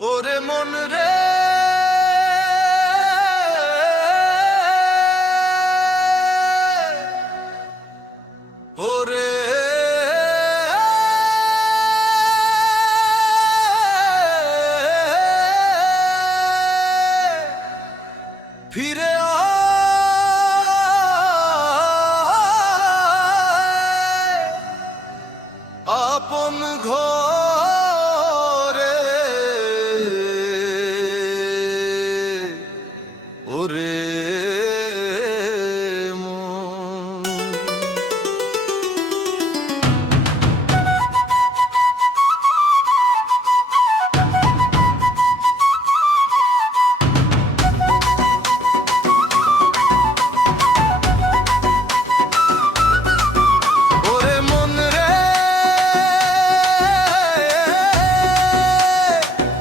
ওরে মন রে ওরে ফিরে আয় আপন ঘরে ওরে মন। ওরে মন রে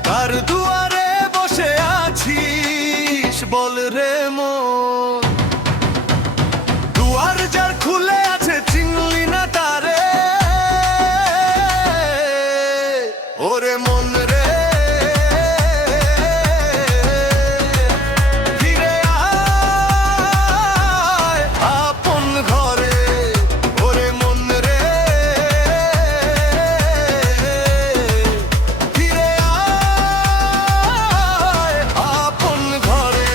কার দুয়ারে বসে আছিস বল রে মন, দুয়ার যার খুলে আছে চিনলি না তারে। ওরে মন রে ফিরে আয় আপন ঘরে ওরে মন রে ফিরে আয় আপন ঘরে।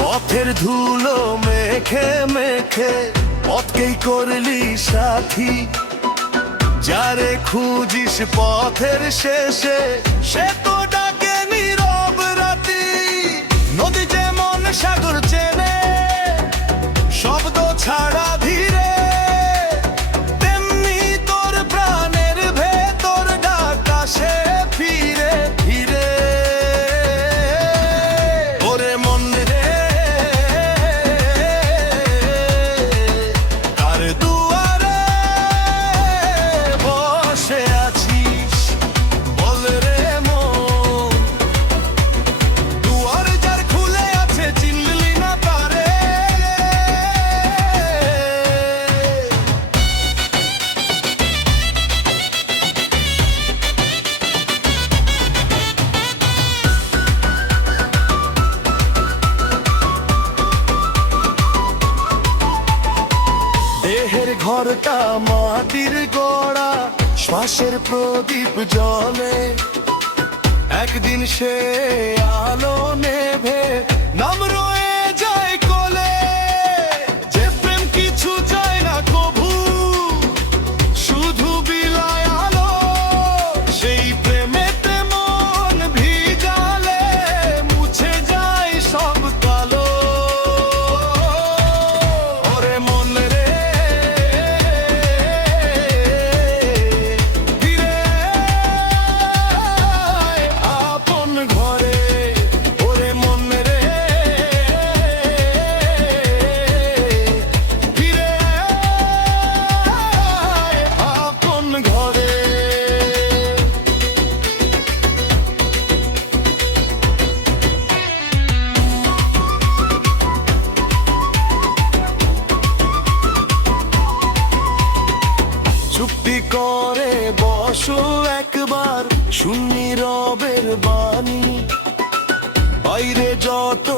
পথের ধুলো মেখে মেখে পথকেই করলি সাথী, যারে খুঁজিস পথের শেষে সে তো ডাকে নীরব রাতি। নদী যেমন সাগর চেনে শব্দ ছাড়া ধীরে, তেমনি তোর প্রাণের ভেতর ডাকা সে ফিরে ফিরে। ওরে মন রে কার দুয়ারে বসে আছিস বল রে মন, দুয়ার যার খুলে আছে চিনলি না তারে। দেহের ঘরটা মাটির গড়া, শ্বাসের প্রদীপ জ্বলে, একদিন সে আলো নেভে নাম রয়ে যায় কোলে। যে প্রেম কিছু চায় না কভু, শুধু বিলায় আলো, সেই প্রেমেতে মন ভিজালে মুছে যায় সব কালো। ওরে মন রে ফিরে আয় আপন ঘরে ওরে মন রে ফিরে আয় আপন ঘরে। চুক্তি করে বসো একবার শূন্য রবের বাণী, বাইরে যত